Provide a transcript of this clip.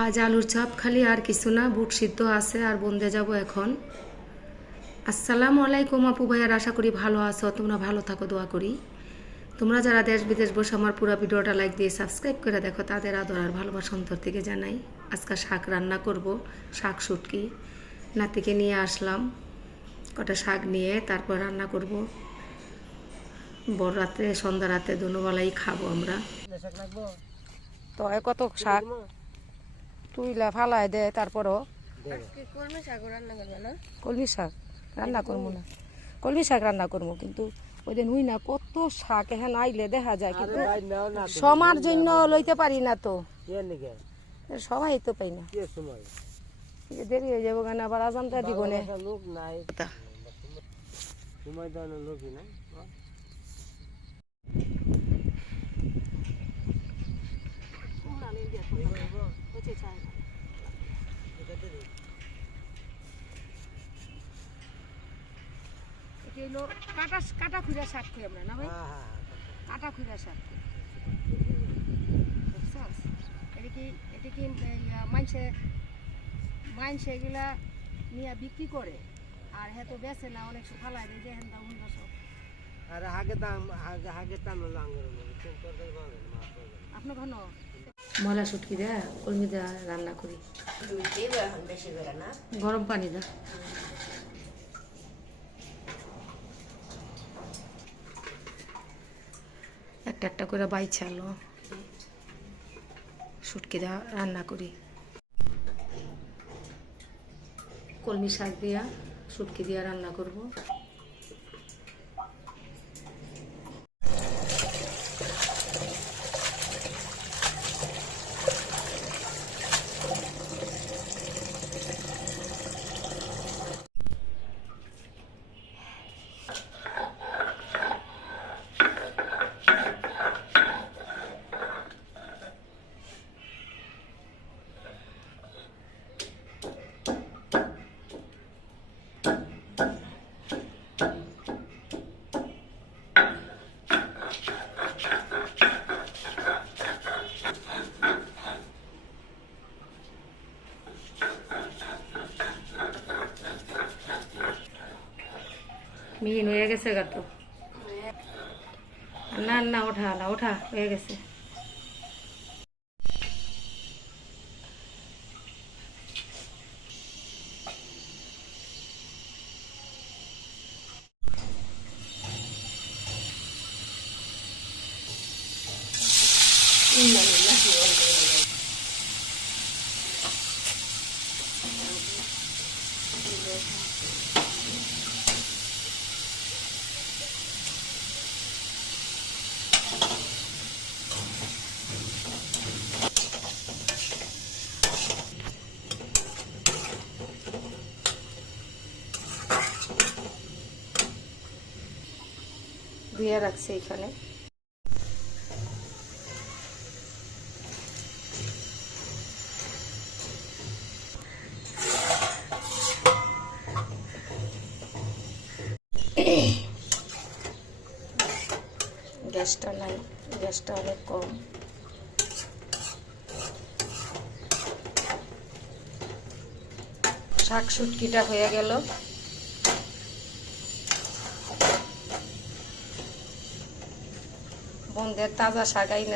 আজ আলুর চাপ খালি আর কিছু না, বুট সিদ্ধ আছে আর বন্দে যাব এখন। আসসালামু আলাইকুম আপু ভাইয়ার আশা করি ভালো আছো, তোমরা ভালো থাকো, দোয়া করি। তোমরা যারা দেশ বিদেশ বসে আমার পুরো ভিডিওটা লাইক দিয়ে সাবস্ক্রাইব করে দেখো, তাদের আদর আর ভালোবাসা অন্তর থেকে জানাই। আজকে শাক রান্না করব, শাক শুটকি। নাতিকে নিয়ে আসলাম, কটা শাক নিয়ে তারপর রান্না করব। বড় রাতে সন্ধ্যা রাতে দুনোবেলাই খাব আমরা তো কত শাক? তুইলা ফালাই দে তারপরও? কলমি শাক রান্না করবে না? কলমি শাক রান্না করব না। কিন্তু ওই দিন হুই না কত শাক এখানে আইলে দেখা যায় কিন্তু সমার জন্য লইতে পারি না তো। সবাই তো পাই না। দেরি হয়ে যাব কেন? আবার আজানটা দিব না। লোক নাই। সময় দেওয়ার লোকই নাই। কাটা কাটা শাক খাই আমরা না ভাই কাটা খুঁজা শাক এগুলা নিয়ে বিক্রি করে আর হ্যাঁ তো বেচে না। অনেক সব ফালাই দেয় যে হ্যাঁ আর হাগে দাম হাগে দাম হলো আপনার ঘন ময়লা শুটকি দেয়া কলমি দেয়া রান্না করি। গরম পানি দা একটা একটা করে বাই বাইছালো শুটকি দেওয়া রান্না করি। কলমি শাক দিয়া শুটকি দিয়া রান্না করব। মিহিন হয়ে গেছে গা তো। না না ওঠা না ওঠা হয়ে গেছে। ধুয়ে রাখছে এখানে। গ্যাসটা নাই গ্যাসটা অনেক কম। শাক শুটকিটা হয়ে গেল। বন্ধের তাজা শাক আইনে